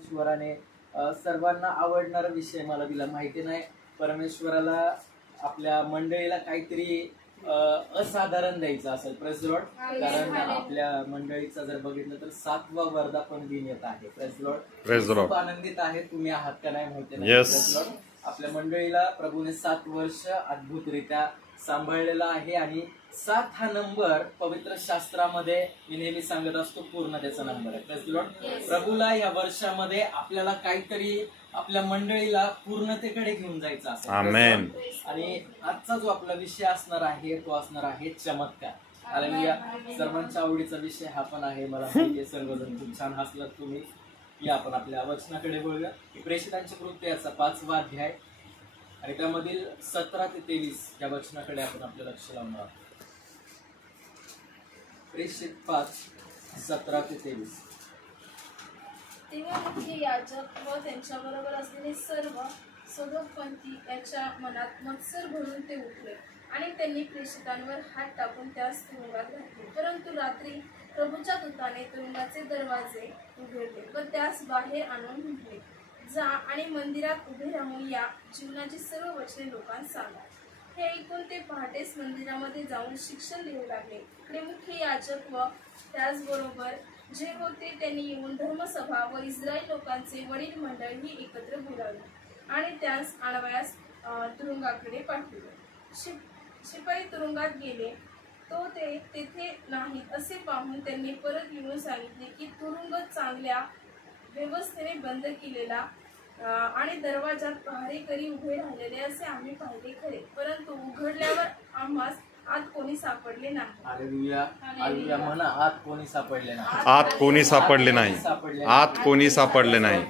परमेश्वराने सर्वांना आवडणारा विषय मला दिला. माहिती नाही, परमेश्वराला आपल्या मंडळीला काहीतरी असाधारण द्यायचं असेल. Praise Lord. कारण आपल्या मंडळीचा जर बघितलं तर 7वा वर्धापन दिन येत आहे. Praise Lord. खूप आनंदित आहे. तुम्ही आहात का नाही माहिती नाही. Praise Lord. आपल्या मंडळीला प्रभूने 7 वर्ष अद्भुतरित्या सांभाळलेला आहे आणि 7 हा नंबर पवित्र शास्त्रामध्ये मी नेहमी सांगत असतो पूर्णतेचा नंबर आहे. Praise lord. प्रभूला या वर्षामध्ये आपल्याला काहीतरी आपल्या मंडळीला पूर्णतेकडे घेऊन जायचं असेल. आमेन. आणि आजचा जो आपला विषय असणार आहे तो असणार आहे चमत्कार. हालेलुया. सर्वांच्या आवडीचा विषय हा पण आहे. मला माहिती आहे सर्वजण खूप छान हसलात तुम्ही. या आपण आपल्या वचनाकडे बघूया. प्रेषितांच्या कृत्य याचा 5वा अध्याय आणि त्यामधील 17 ते 23 या वचनाकडे आपण आपलं लक्ष लावणार आहोत. प्रेषित 5:17 ते 23. तेव्हा मुख्य याजक व त्यांच्याबरोबर असलेले सर्व सदोपंथी याच्या मनात मत्सर भरून ते उठले आणि त्यांनी प्रेषितांवर हात टाकून त्यास तुरुंगात घातले. परंतु रात्री प्रभूच्या दूताने तुरुंगाचे दरवाजे उघडले व त्यास बाहेर आणून म्हटले, जा आणि मंदिरात उभे राहून या जीवनाची सर्व वचने लोकांना सांगा. हे ऐकून ते पहाटेच मंदिरामध्ये जाऊन शिक्षण देऊ लागले. इकडे मुख्य याजक व त्याचबरोबर जे होते त्यांनी येऊन धर्मसभा व इस्रायल लोकांचे वडील मंडळ ही एकत्र बोलावले आणि त्यास आणावयास तुरुंगाकडे पाठविले. शिपाई तुरुंगात गेले तो ते तेथे नाहीत असे पाहून त्यांनी परत येऊन सांगितले की तुरुंग चांगल्या व्यवस्थेने बंद केलेला आणि दरवाजात पहारेकरी उभे राहिलेले असे आम्ही पाहिले खरे, परंतु उघडल्यावर आम्हास आत कोणी सापडले नाही. हालेलुया. हालेलुया म्हणा. आत कोणी सापडले नाही. आत कोणी सापडले नाही. आत कोणी सापडले नाही.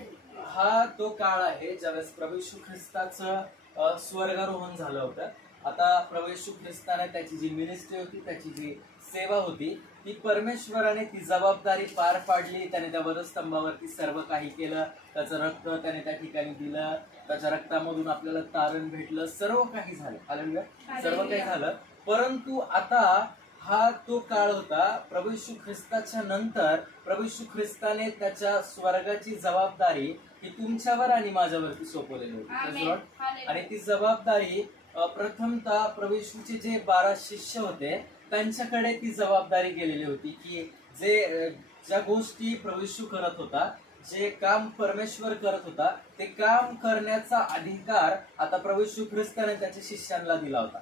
हा तो काळ आहे ज्यावेळेस प्रभू येशू ख्रिस्ताचं स्वर्गारोहण झालं होतं. आता प्रभू येशू ख्रिस्ताने त्याची जी मिनिस्ट्री होती, त्याची जी सेवा होती, ती परमेश्वराने ती जबाबदारी पार पाडली. त्याने त्या वधस्तंभावरती सर्व काही केलं. त्याचं रक्त त्याने त्या ठिकाणी दिलं. त्याच्या रक्तामधून आपल्याला तारण भेटलं. सर्व काही झालं. हालेलुया. सर्व काही झालं. परंतु आता हा तो काळ होता प्रभू येशू ख्रिस्ताच्या नंतर प्रभू येशू ख्रिस्ताने त्याच्या स्वर्गाची जबाबदारी ही तुमच्यावर आणि माझ्यावरती सोपवलेली होती. आणि ती जबाबदारी प्रथमतः प्रभू येशूचे जे 12 शिष्य होते त्यांच्याकडे ती जबाबदारी गेलेली होती की ज्या गोष्टी प्रभू येशू करत होता, जे काम परमेश्वर करत होता, ते काम करण्याचा अधिकार आता प्रभू येशू ख्रिस्ताने त्याच्या शिष्यांना दिला होता.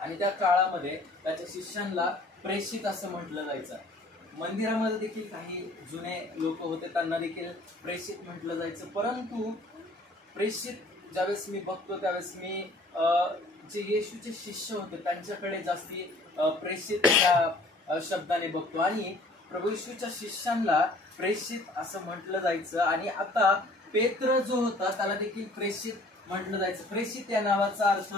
आणि त्या काळामध्ये त्याच्या शिष्यांना प्रेषित असं म्हटलं जायचं. मंदिरामध्ये देखील काही जुने लोक होते, त्यांना देखील प्रेषित म्हटलं जायचं. परंतु प्रेषित ज्यावेळेस मी बघतो त्यावेळेस मी जे येशूचे शिष्य होते त्यांच्याकडे जास्ती प्रेषित या शब्दाने बघतो आणि प्रभू येशूच्या शिष्यांना प्रेषित असं म्हटलं जायचं. आणि आता पेत्र जो होता त्याला देखील प्रेषित म्हटलं जायचं. प्रेषित या नावाचा अर्थ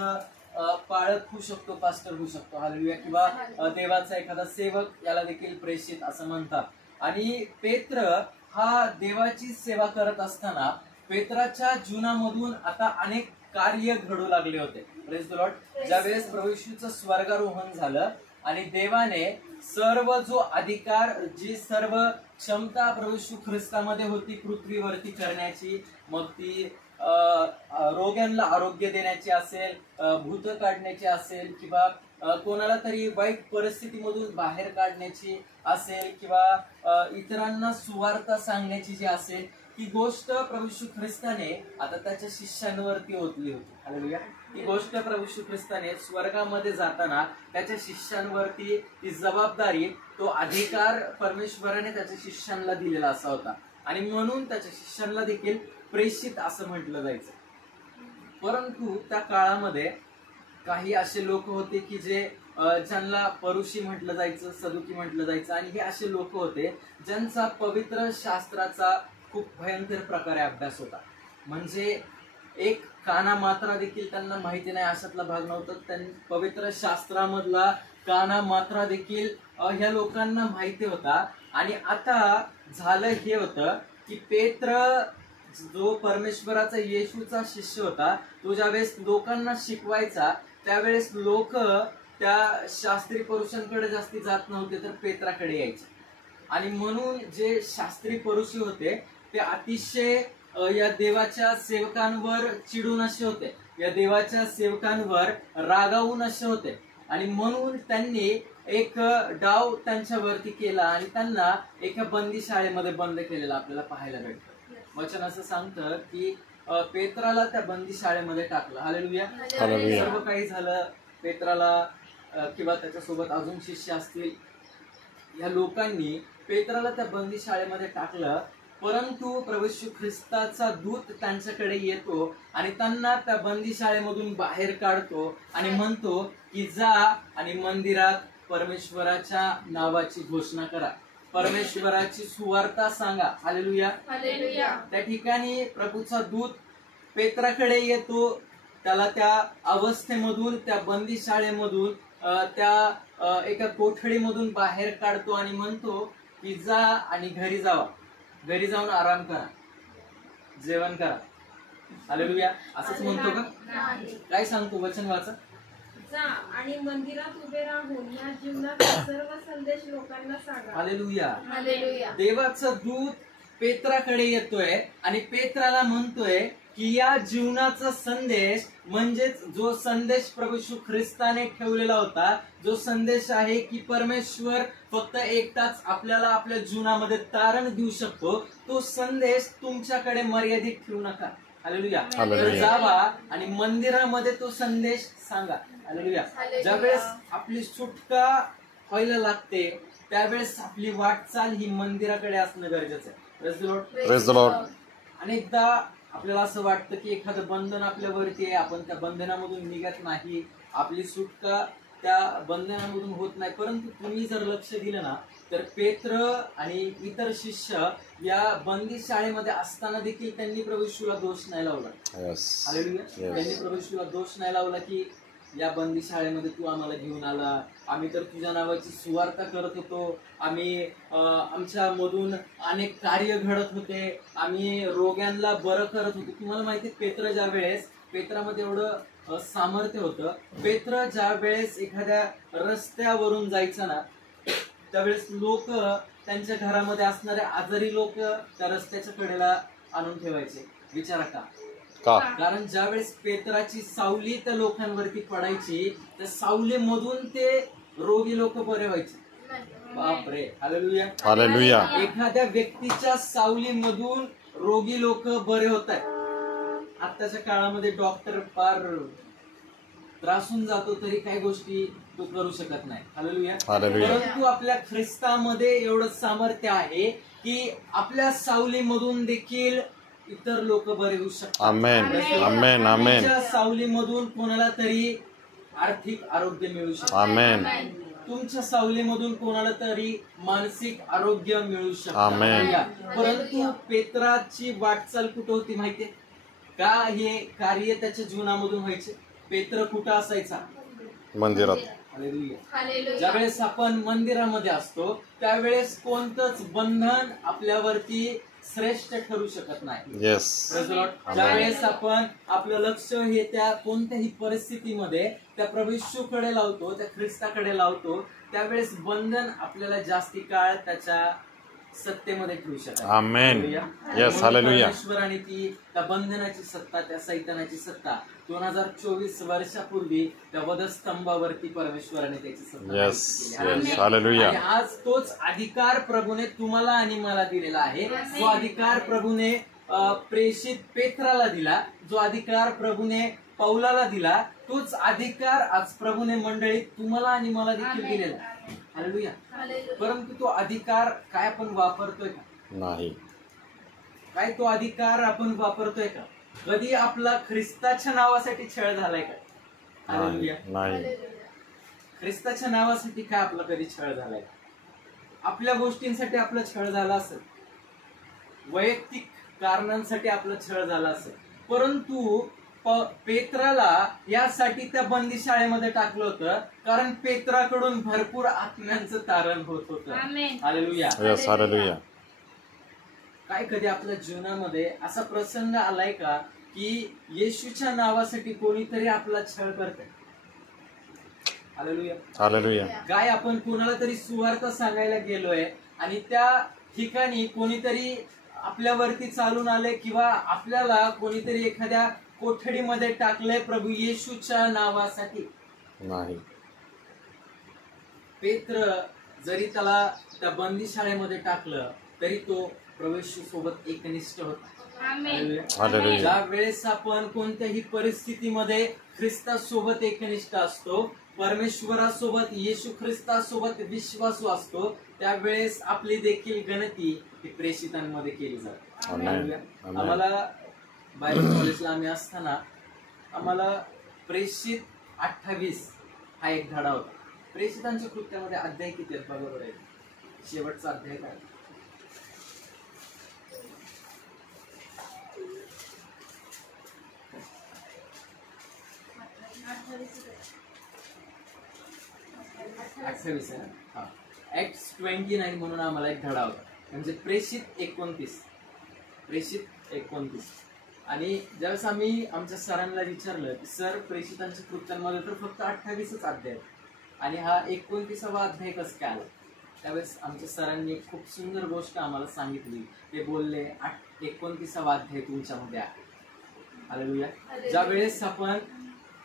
पाळक होऊ शकतो, पास्टर होऊ शकतो. हालेलुया. किंवा देवाचा एखादा सेवक याला देखील प्रेषित असं म्हणतात. आणि पेत्र हा देवाची सेवा करत असताना पेत्राच्या जीवनामधून आता अनेक कार्य घडू लागले होते. Praise the Lord. ज्यावेळेस प्रभू येशूचं स्वर्गारोहण झालं आणि देवाने सर्व जो अधिकार, जी सर्व क्षमता प्रभू येशू ख्रिस्तामध्ये होती पृथ्वीवरती करण्याची, मग ती रोग्यांना आरोग्य देण्याची असेल, भूत काढण्याची असेल, किंवा कोणाला तरी वाईट परिस्थितीमधून बाहेर काढण्याची असेल, किंवा इतरांना सुवार्ता सांगण्याची जी असेल, ही गोष्ट प्रभू येशू ख्रिस्ताने आता त्याच्या शिष्यांवरती ओतली होती. हालेलुया. ही गोष्ट प्रभू येशू ख्रिस्ताने स्वर्गामध्ये जाताना त्याच्या शिष्यांवरती ती जबाबदारी, तो अधिकार परमेश्वराने त्याच्या शिष्यांना दिलेला असा होता. आणि म्हणून त्याच्या शिष्यांना देखील प्रेषित असं म्हटलं जायचं. परंतु त्या काळामध्ये काही असे लोक होते की ज्यांना परुषी म्हटलं जायचं, सदुकी म्हटलं जायचं. आणि हे असे लोक होते ज्यांचा पवित्र शास्त्राचा खूप भयंकर प्रकारे अभ्यास होता. म्हणजे एक काना मात्रा देखील त्यांना माहिती नाही अशातला भाग नव्हता. त्यांनी पवित्र शास्त्रामधला काना मात्रा देखील ह्या लोकांना माहिती होता. आणि आता झालं हे होतं की पेत्र जो परमेश्वराचा येशूचा शिष्य होता, तो ज्यावेळेस लोकांना शिकवायचा त्यावेळेस लोक त्या शास्त्री पुरुषांकडे जास्ती जात नव्हते, तर पेत्राकडे यायचे. आणि म्हणून जे शास्त्री पुरुषी होते ते अतिशय या देवाच्या सेवकांवर चिडून असे होते, या देवाच्या सेवकांवर रागावून असे होते, आणि म्हणून त्यांनी एक डाव त्यांच्यावरती केला आणि त्यांना एका बंदीशाळेमध्ये बंद केलेला आपल्याला पाहायला भेटतं. वचन असं सांगतं की पेत्राला त्या बंदीशाळेमध्ये टाकलं. हालेलुया. सर्व काही झालं. पेत्राला किंवा त्याच्यासोबत अजून शिष्य असतील, या लोकांनी पेत्राला त्या बंदीशाळेमध्ये टाकलं. परंतु प्रभू येशू ख्रिस्ताचा दूत त्यांच्याकडे येतो आणि त्यांना त्या बंदीशाळेमधून बाहेर काढतो आणि म्हणतो की जा आणि मंदिरात परमेश्वराच्या नावाची घोषणा करा, परमेश्वराची सुवार्ता सांगा. हालेलुया. त्या ठिकाणी प्रभूचा दूत पेत्राकडे येतो, त्याला त्या अवस्थेमधून, त्या बंदीशाळेमधून, त्या एका कोठडीमधून बाहेर काढतो आणि म्हणतो की जा आणि घरी जावा, घरी जाऊन आराम करा, जेवण करा. हालेलुया. असंच म्हणतो का? काय सांगतो? वचन वाचा. जा आणि मंदिरात उभे राहून या जीवनाचा सर्व संदेश लोकांना सांगा. हालेलुया. देवाचा दूत पेत्राकडे येतोय आणि पेत्राला म्हणतोय की या जीवनाचा संदेश, म्हणजेच जो संदेश प्रभू येशू ख्रिस्ताने ठेवलेला होता, जो संदेश आहे की परमेश्वर फक्त एकटाच आपल्याला आपल्या जीवनामध्ये तारण देऊ शकतो, तो संदेश तुमच्याकडे मर्यादित ठेवू नका. हालेलुया. जावा आणि मंदिरामध्ये तो संदेश सांगा. हालेलुया. ज्यावेळेस आपली सुटका व्हायला लागते त्यावेळेस आपली वाटचाल ही मंदिराकडे असणं गरजेचं आहे. Praise the Lord. अनेकदा आपल्याला असं वाटतं की एखादं बंधन आपल्यावरती आहे, आपण त्या बंधनामधून निघत नाही, आपली सुटका त्या बंधनामधून होत नाही. परंतु तुम्ही जर लक्ष दिलं ना तर पेत्र आणि इतर शिष्य या बंदी शाळेमध्ये असताना देखील त्यांनी प्रभू येशूला दोष नाही लावला. हालेलुया. त्यांनी प्रभू येशूला दोष नाही लावला की या बंदी शाळेमध्ये तू आम्हाला घेऊन आला, आम्ही तर तुझ्या नावाची सुवार्ता करत होतो, आम्ही आमच्या मधून अनेक कार्य घडत होते, आम्ही रोग्यांना बरं करत होतो. तुम्हाला माहिती, पेत्र ज्या वेळेस, पेत्रामध्ये एवढं सामर्थ्य होतं, पेत्र ज्या वेळेस एखाद्या रस्त्यावरून जायचं ना त्यावेळेस लोक त्यांच्या घरामध्ये असणारे आजारी लोक त्या रस्त्याच्या कडेला आणून ठेवायचे. विचारा का? कारण ज्या वेळेस पेत्राची सावली त्या लोकांवरती पडायची, त्या सावलीमधून ते रोगी लोक बरे व्हायचे. बापरे. हालेलुया. हालेलुया. एखाद्या व्यक्तीच्या सावलीमधून रोगी लोक बरे होत आहेत. आताच्या काळामध्ये डॉक्टर फार त्रासून जातो तरी काही गोष्टी तो करू शकत नाही. हालेलुया. परंतु आपल्या ख्रिस्तामध्ये एवढं सामर्थ्य आहे की आपल्या सावलीमधून देखील इतर लोक बरे होऊ शकतात. आमेन. आमेन. आमेन. तुमच्या सावलीमधून कोणाला तरी आर्थिक आरोग्य मिळू शकतं. आमेन. तुमच्या सावलीमधून कोणाला तरी मानसिक आरोग्य मिळू शकतं. आमेन. परंतु पेत्राची वाटचाल कुठं होती माहितीये का? हे कार्य त्याच्या जीवनामधून व्हायचे. पेत्र कुठं असायचा? मंदिरात. हालेलुया. ज्यावेळेस आपण मंदिरामध्ये असतो त्यावेळेस कोणतंच बंधन आपल्यावरती श्रेष्ठ ठरू शकत नाही. ज्यावेळेस आपण आपलं लक्ष हे त्या कोणत्याही परिस्थितीमध्ये त्या प्रभू येशूकडे लावतो, त्या ख्रिस्ताकडे लावतो, त्यावेळेस बंधन आपल्याला जास्ती काळ त्याच्या सत्तेमध्ये ठेवू शकत. आमेन. यस. हालेलुया. परमेश्वराने ती त्या बंधनाची सत्ता, त्या सैतानाची सत्ता 2024 वर्षापूर्वी त्या वधस्तंभावरती परमेश्वराने त्याची सत्ता. यस. हालेलुया. आज तोच अधिकार प्रभूने तुम्हाला आणि मला दिलेला आहे. जो अधिकार प्रभूने प्रेषित पेत्राला दिला, जो अधिकार प्रभूने पौलाला दिला, तोच अधिकार आज प्रभूने मंडळी तुम्हाला आणि मला देखील दिलेला. हालेलुया. परंतु तो अधिकार काय आपण वापरतोय का? नाही. काय तो अधिकार आपण वापरतोय का? कधी आपला ख्रिस्ताच्या नावासाठी छळ झालाय का? हालेलुया. नाही. ख्रिस्ताच्या नावासाठी काय आपला कधी छळ झालाय? आपल्या गोष्टींसाठी आपला छळ झाला असेल, वैयक्तिक कारणांसाठी आपला छळ झाला असेल, परंतु पेत्राला यासाठी त्या बंदी शाळेमध्ये टाकलं होतं कारण पेत्राकडून भरपूर आत्म्यांचं तारण होत होतं. हालेलुया. यस. हालेलुया. काय कधी आपल्या जीवनामध्ये असा प्रसंग आलाय का की येशूच्या नावासाठी कोणीतरी आपला छळ करतंय? हालेलुया. हालेलुया. काय आपण कोणाला तरी सुवार्ता सांगायला गेलोय आणि त्या ठिकाणी कोणीतरी आपल्यावरती चालून आले किंवा आपल्याला कोणीतरी एखाद्या कोठडीमध्ये टाकलंय प्रभू येशूच्या नावासाठी नाही. पेत्र जरी त्याला त्या बंदीशाळेमध्ये टाकलं तरी तो प्रभू येशू सोबत एकनिष्ठ होता. हालेलुया. ज्या वेळेस आपण कोणत्याही परिस्थितीमध्ये ख्रिस्तासोबत एकनिष्ठ असतो, परमेश्वरासोबत येशू ख्रिस्तासोबत विश्वासू असतो, त्यावेळेस आपली देखील गणती ही प्रेषितांमध्ये केली जाते. आमेन. आम्हाला बायबल कॉलेजला आम्ही असताना आम्हाला प्रेषित 28 हा एक धडा होता. प्रेषितांच्या कृत्यामध्ये अध्याय किती आहेत बघा बरं. शेवटचा अध्याय काय? अठ्ठावीस आहे ना. हा, ऍक्ट्स 29 म्हणून आम्हाला एक धडा होता, म्हणजे प्रेषित 29. प्रेषित 29. आणि ज्यावेळेस आम्ही आमच्या सरांना विचारलं की सर प्रेषितांच्या कृत्यांमध्ये तर फक्त 28च अध्याय आहेत आणि हा 29वा अध्याय कसं काय आला, त्यावेळेस आमच्या सरांनी एक खूप सुंदर गोष्ट आम्हाला सांगितली. ते बोलले 29वा अध्याय तुमच्यामध्ये आहे. हालेलुया. ज्या वेळेस आपण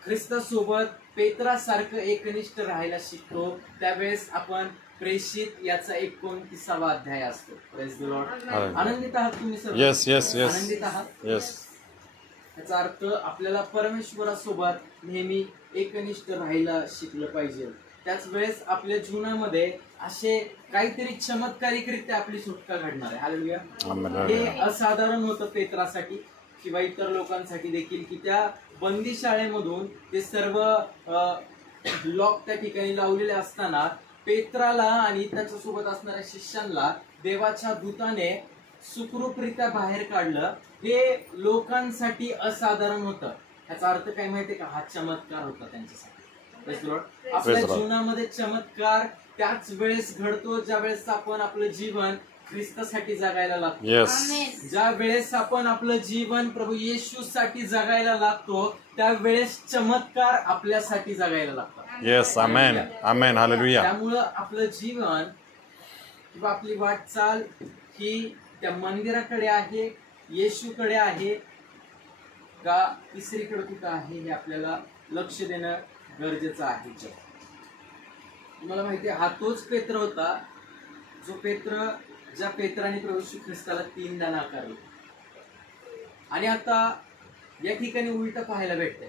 ख्रिस्तासोबत पेत्रासारखं एकनिष्ठ राहायला शिकतो त्यावेळेस आपण प्रेषित याचा 29वा अध्याय असतो. Praise the Lord. आनंदित आहात तुम्ही सर्व? येस येस येस आनंदित आहात? येस. याचा अर्थ आपल्याला परमेश्वरासोबत नेहमी एकनिष्ठ राहायला शिकलं पाहिजे. त्याच वेळेस आपल्या जीवनामध्ये असे काहीतरी चमत्कारिकरित्या आपली सुटका घडणार आहे. हालेलुया. हे असाधारण होतं पेत्रासाठी किंवा इतर लोकांसाठी देखील की त्या बंदीशाळेमधून ते सर्व लॉक त्या ठिकाणी लावलेले असताना पेत्राला आणि त्याच्यासोबत असणाऱ्या शिष्यांना देवाच्या दूताने सुखरूपरित्या बाहेर काढलं. हे लोकांसाठी असाधारण होतं. ह्याचा अर्थ काय माहितीये का? हा चमत्कार होता त्यांच्यासाठी. आपल्या जीवनामध्ये चमत्कार त्याच वेळेस घडतो ज्या वेळेस आपण आपलं जीवन ख्रिस्तासाठी जगायला लागतो. ज्या वेळेस आपण आपलं जीवन प्रभू येशूसाठी जगायला लागतो त्यावेळेस चमत्कार आपल्यासाठी जगायला लागतात. येस. आमेन. आमेन. हालेलुया. त्यामुळं आपलं जीवन किंवा आपली वाटचाल ही त्या मंदिराकडे आहे, येशूकडे आहे का तिसरीकडे कुठं आहे हे आपल्याला लक्ष देणं गरजेचं आहे. तुम्हाला माहिती आहे हा तोच पेत्र होता जो ज्या पेत्राने प्रभू येशू ख्रिस्ताला 3दा नाकारलं. आणि आता या ठिकाणी उलट पाहायला भेटतंय.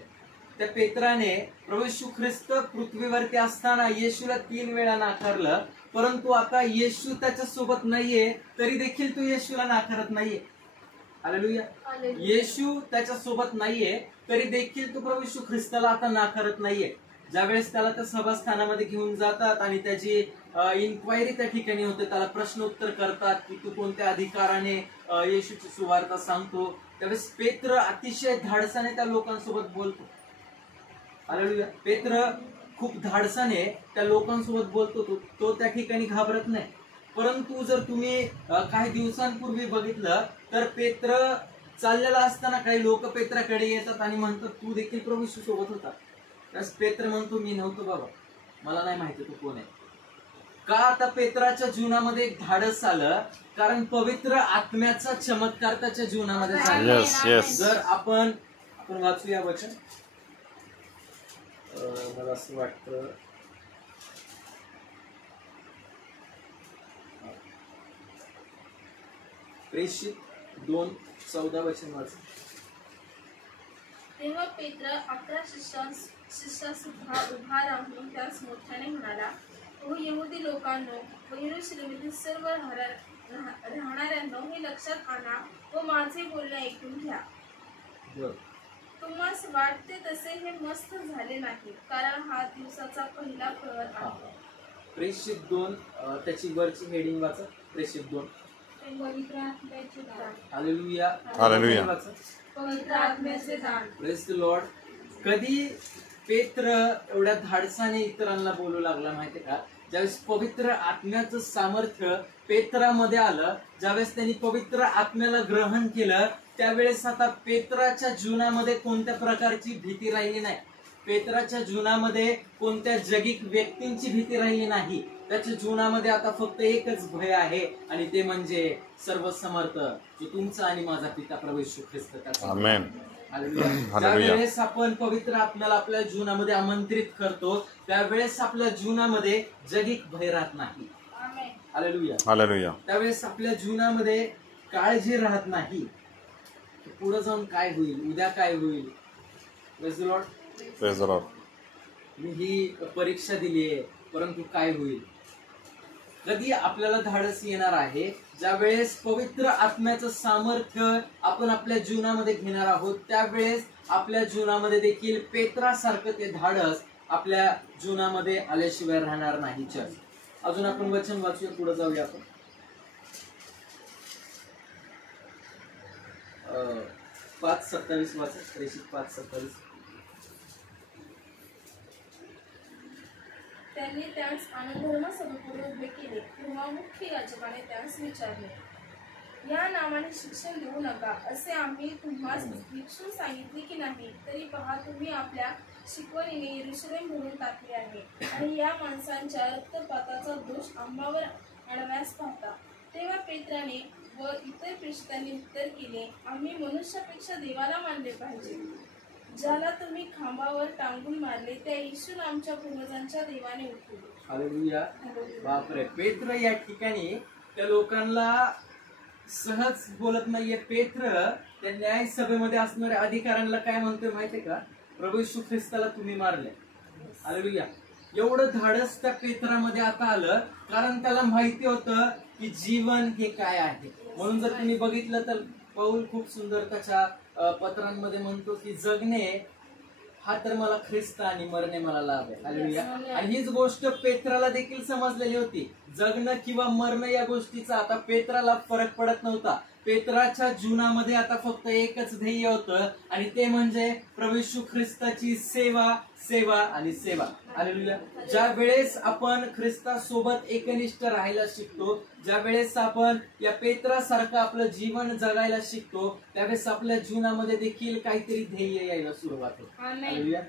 त्या पेत्राने प्रभू येशू ख्रिस्त पृथ्वीवरती असताना येशूला 3 वेळा नाकारलं, परंतु आता येशू त्याच्या सोबत नाहीये तरी देखील तो येशूला नाकारत नाहीये. हालेलुया. येशू त्याच्या सोबत नाहीये तरी देखील तो प्रभू येशू ख्रिस्ताला आता नाकारत नाहीये. ज्यावेळेस त्याला त्या सभास्थानामध्ये घेऊन जातात आणि त्याची इन्क्वायरी त्या ठिकाणी होते, त्याला प्रश्न उत्तर करतात की तू कोणत्या अधिकाराने येशूची सुवार्ता सांगतो, त्यावेळेस पेत्र अतिशय धाडसाने त्या लोकांसोबत बोलतो. हालेलुया. पेत्र खूप धाडसाने त्या लोकांसोबत बोलतो. तो त्या ठिकाणी घाबरत नाही. परंतु जर तुम्ही काही दिवसांपूर्वी बघितलं तर पेत्र चाललेला असताना काही लोक पेत्राकडे येतात आणि म्हणतात तू देखील प्रभू येशू सोबत होता. त्यास पेत्र म्हणतो मी नव्हतो बाबा, मला नाही माहिती तू कोण आहे. का? आता पेत्राच्या जीवनामध्ये एक धाडस आलं कारण पवित्र आत्म्याचा चमत्कार त्याच्या जीवनामध्ये झाला. जर आपण वाचूया वचन. मला असं वाटतं प्रेषित 2:14 वचन वाच. तेव्हा पेत्र 11 शिष्यासुद्धा उभा राहून त्यास मोठ्याने म्हणाला, ओ यहुदी लोकांनो व यरूशलेमेतील सर्व राहणाऱ्यांनो, हे लक्षात आणा व माझे बोलणे ऐकून घ्या. तुम्हास वाटते तसे हे मस्त झाले नाही, कारण हा दिवसाचा पहिला प्रहर आहे. प्रेषित 2 त्याची वरची हेडिंग वाचा. प्रेषित 2. पवित्र आत्म्याचे दान. हालेलुया. हालेलुया. पवित्र आत्म्याचे दान. Praise the Lord. कधी पेत्र एवढ्या धाडसाने इतरांना बोलू लागला माहितीये का? ज्यावेळेस पवित्र आत्म्याचं सामर्थ्य पेत्रामध्ये आलं, ज्यावेळेस त्यांनी पवित्र आत्म्याला ग्रहण केलं, त्यावेळेस आता पेत्राच्या जीवनामध्ये कोणत्या प्रकारची भीती राहिली नाही. पेत्राच्या जीवनामध्ये कोणत्या जगिक व्यक्तींची भीती राहिली नाही. त्याच्या जीवनामध्ये आता फक्त एकच भय आहे आणि ते म्हणजे सर्वसमर्थ जो तुमचा आणि माझा पिता प्रभू येशू ख्रिस्त त्याचा. आमेन. हालेलुया. ज्यावेळेस आपण पवित्र आत्म्याला आपल्या जीवनामध्ये आमंत्रित करतो त्यावेळेस आपल्या जीवनामध्ये जगिक भय राहत नाही. आमेन. हालेलुया. हालेलुया. त्यावेळेस आपल्या जीवनामध्ये काळजी राहत नाही पुढे जाऊन काय होईल, उद्या काय होईल. Praise the Lord. Praise the Lord. मी ही परीक्षा दिली आहे परंतु काय होईल. कधी आपल्याला धाडस येणार आहे ज्यावेळेस पवित्र आत्म्याचं सामर्थ्य आपण आपल्या जीवनामध्ये घेणार आहोत त्यावेळेस आपल्या जीवनामध्ये देखील पेत्रासारखं ते धाडस आपल्या जीवनामध्ये आल्याशिवाय राहणार नाही. चर्च अजून आपण वचन वाचूया, पुढे जाऊया आपण. 5:27 वाचा. प्रेषित 5:27. त्यांनी त्यास अनुभवना सभापुढे उभे केले तेव्हा मुख्य याजकाने त्यास विचारले, या नावाने शिक्षण देऊ नका असे आम्ही तुम्हास निक्षून सांगितले की नाही. तरी पहा, तुम्ही आपल्या शिकवणीने यरूशलेम भरून टाकले आहे आणि या माणसांच्या रक्तपाताचा दोष आंबावर आणण्यास पाहता. तेव्हा पेत्राने व इतर प्रेषितांनी उत्तर केले, आम्ही मनुष्यापेक्षा देवाला मानले पाहिजे. ज्याला तुम्ही खांबावर टांगून मारले त्या येशून आमच्या पूर्वजांच्या देवाने उठवले. हालेलुया. बापरे. पेत्र या ठिकाणी त्या लोकांना सहज बोलत नाहीये. पेत्र त्या न्याय सभेमध्ये असणाऱ्या अधिकाऱ्यांना काय म्हणतोय माहितीये का, प्रभू येशू ख्रिस्ताला तुम्ही मारले. हालेलुया. एवढं धाडस त्या पेत्रामध्ये आता आलं कारण त्याला माहिती होतं की जीवन हे काय आहे. म्हणून जर तुम्ही बघितलं तर पौल खूप सुंदर त्याच्या पत्रांमध्ये म्हणतो की जगणे हा तर मला ख्रिस्त आणि मरणे मला लाभ आहे. हालेलुया. आणि हीच गोष्ट पेत्राला देखील समजलेली होती. जगणं किंवा मरणं या गोष्टीचा आता पेत्राला फरक पडत नव्हता. पेत्राच्या जीवनामध्ये आता फक्त एकच ध्येय होतं आणि ते म्हणजे प्रभू येशू ख्रिस्ताची सेवा, सेवा आणि सेवा. हालेलुया. ज्या वेळेस आपण ख्रिस्तासोबत एकनिष्ठ राहायला शिकतो, ज्या वेळेस आपण या पेत्रासारखं आपलं जीवन जगायला शिकतो त्यावेळेस आपल्या जीवनामध्ये देखील काहीतरी ध्येय यायला सुरुवात होते. हालेलुया.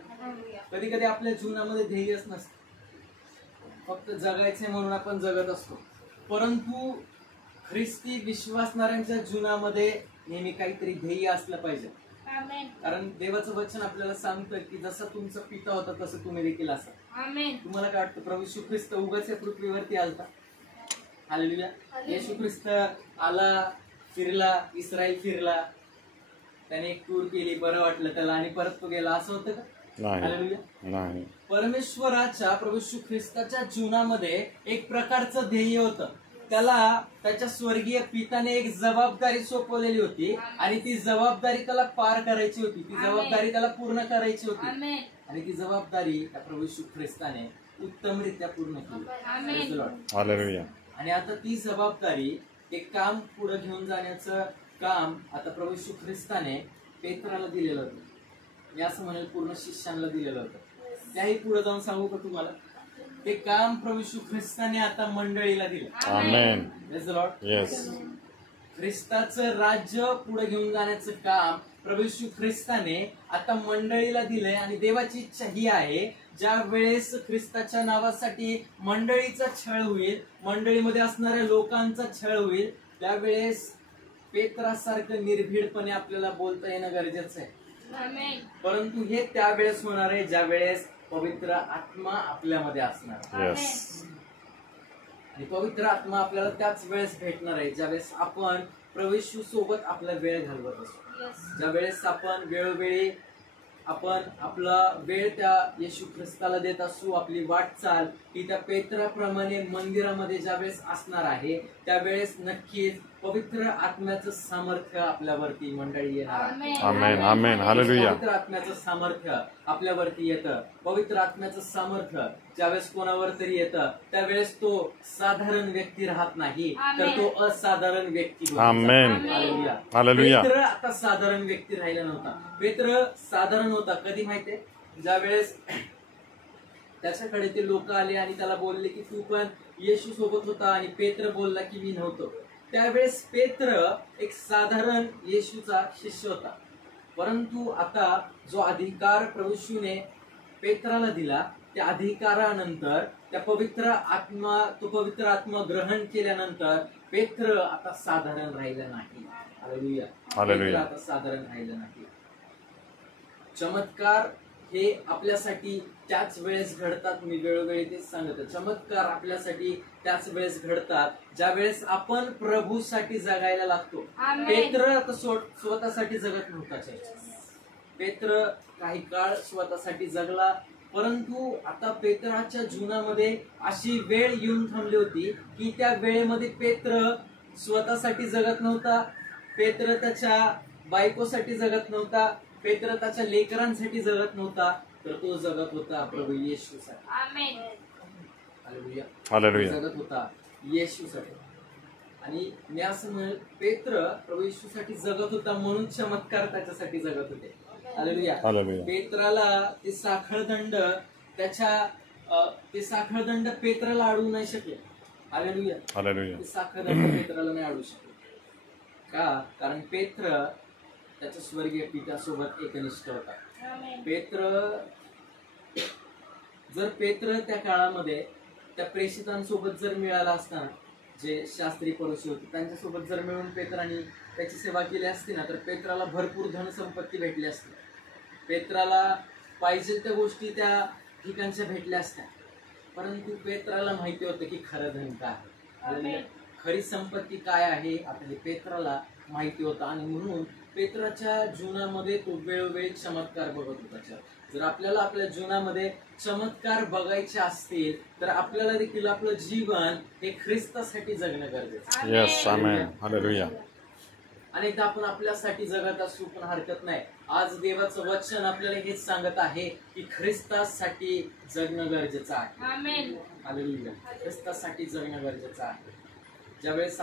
कधी कधी आपल्या जीवनामध्ये ध्येयच नसतं, फक्त जगायचे म्हणून आपण जगत असतो. परंतु ख्रिस्ती विश्वासणाऱ्यांच्या जीवनामध्ये नेहमी काहीतरी ध्येय असलं पाहिजे. कारण देवाचं वचन आपल्याला सांगतं की जसा तुमचा पिता होता तसं तुम्ही देखील असा. तुम्हाला काय वाटतं, प्रभू येशू ख्रिस्त उगाच या पृथ्वीवरती आलता? हालेलुया. येशू ख्रिस्त आला, फिरला, इस्रायल फिरला, त्याने एक टूर केली, बरं वाटलं त्याला आणि परत तो गेला, असं होतं का? हालेलुया. नाही. परमेश्वराच्या प्रभू येशू ख्रिस्ताच्या जीवनामध्ये एक प्रकारचं ध्येय होतं. त्याला त्याच्या स्वर्गीय पिताने एक जबाबदारी सोपवलेली होती आणि ती जबाबदारी त्याला पार करायची होती, ती जबाबदारी त्याला पूर्ण करायची होती आणि ती जबाबदारी त्या प्रभू येशू ख्रिस्ताने उत्तमरित्या पूर्ण केली. हालेलुया. आणि आता ती जबाबदारी, ते काम पुढे घेऊन जाण्याचं काम आता प्रभू येशू ख्रिस्ताने पेत्राला दिलेलं होतं. मी असं म्हणेल पूर्ण शिष्यांना दिलेलं होतं. त्याही पुढे जाऊन सांगू का तुम्हाला, ते काम प्रभू येशू ख्रिस्ताने आता मंडळीला दिलं. आमेन. Praise the Lord. येस. ख्रिस्ताचं राज्य पुढे घेऊन जाण्याचं काम प्रभू येशू ख्रिस्ताने आता मंडळीला दिलंय आणि देवाची इच्छा ही आहे ज्या वेळेस ख्रिस्ताच्या नावासाठी मंडळीचा छळ होईल, मंडळीमध्ये असणाऱ्या लोकांचा छळ होईल, त्यावेळेस पेत्रासारखं निर्भीडपणे आपल्याला बोलता येणं गरजेचं आहे. परंतु हे त्यावेळेस होणार आहे ज्या वेळेस पवित्र आत्मा आपल्यामध्ये असणार. आणि पवित्र आत्मा आपल्याला त्याच वेळेस भेटणार आहे ज्यावेळेस आपण प्रभू येशू सोबत आपला वेळ घालवत असतो. ज्या वेळेस आपण वेळोवेळी आपण आपला वेळ त्या येशू ख्रिस्ताला देत असू, आपली वाटचाल ही त्या पेत्राप्रमाणे मंदिरामध्ये ज्यावेळेस असणार आहे त्यावेळेस नक्कीच पवित्र आत्म्याचं सामर्थ्य आपल्यावरती मंडळी येणार. आमेन. आमेन. हालेलुया. पवित्र आत्म्याचं सामर्थ्य आपल्यावरती येतं. पवित्र आत्म्याचं सामर्थ्य ज्यावेळेस कोणावर तरी येतं त्यावेळेस तो साधारण व्यक्ती राहत नाही तर तो असाधारण व्यक्ती. आमेन. हालेलुया. पेत्र आता साधारण व्यक्ती राहिला नव्हता. पेत्र साधारण होता कधी माहितीये, ज्यावेळेस त्याच्याकडे ते लोक आले आणि त्याला बोलले की तू पण येशू सोबत होता आणि पेत्र बोलला की मी नव्हतो. त्यावेळेस पेत्र एक साधारण येशूचा शिष्य होता. परंतु आता जो अधिकार प्रभू येशूने पेत्राला दिला त्या अधिकारानंतर तो पवित्र आत्मा ग्रहण केल्यानंतर पेत्र आता साधारण राहिलं नाही. हालेलुया. पेत्र आता साधारण राहिलं नाही. चमत्कार हे आपल्यासाठी त्याच वेळेस घडतात. मी वेळोवेळी तेच सांगतो, चमत्कार आपल्यासाठी त्याच वेळेस घडतात ज्या वेळेस आपण प्रभूसाठी जगायला लागतो. पेत्र आता स्वतःसाठी जगत नव्हता. पेत्र काही काळ स्वतःसाठी जगला, परंतु आता पेत्राच्या जीवनामध्ये अशी वेळ येऊन थांबली होती की त्या वेळेमध्ये पेत्र स्वतःसाठी जगत नव्हता. पेत्र त्याच्या बायकोसाठी जगत नव्हता. पेत्र त्याच्या लेकरांसाठी जगत नव्हता, तर तो जगत होता प्रभू येशूसाठी. हालेलुया. जगत होता येशूसाठी. आणि मी असं म्हणेल, पेत्र प्रभू येशूसाठी जगत होता म्हणून चमत्कार त्याच्यासाठी जगत होते. हालेलुया. पेत्राला ते साखळदंड पेत्राला अडवू नाही शकले. हालेलुया. ते साखळदंड पेत्राला नाही अडवू शकले. का? कारण पेत्र त्याच्या स्वर्गीय पित्यासोबत एकनिष्ठ होता. जर पेत्र त्या काळामध्ये त्या प्रेषितांसोबत जर मिळाला असता, जे शास्त्री परुषी होते त्यांच्यासोबत जर मिळून पेत्राने त्याची सेवा केली असती ना, तर पेत्राला भरपूर धनसंपत्ती भेटली असती. पेत्राला पाहिजे त्या गोष्टी त्या ठिकाणच्या भेटल्या असत्या. परंतु पेत्राला माहिती होतं की खरं धन काय आहे, खरी संपत्ती काय आहे, आता हे पेत्राला माहिती होतं. आणि म्हणून पेत्राच्या जीवनामध्ये तो वेळोवेळी चमत्कार बघत होता. जर आपल्याला आपल्या जीवनामध्ये चमत्कार बघायचे असतील तर आपल्याला देखील आपलं जीवन हे ख्रिस्तासाठी जगणं गरजेचं आहे. अनेकदा आपण आपल्यासाठी जगत असू पण हरकत नाही. आज देवाचं वचन आपल्याला हेच सांगत आहे की ख्रिस्तासाठी जगणं गरजेचं आहे. हालेलुया. ख्रिस्तासाठी जगणं गरजेचं आहे. ज्यावेळेस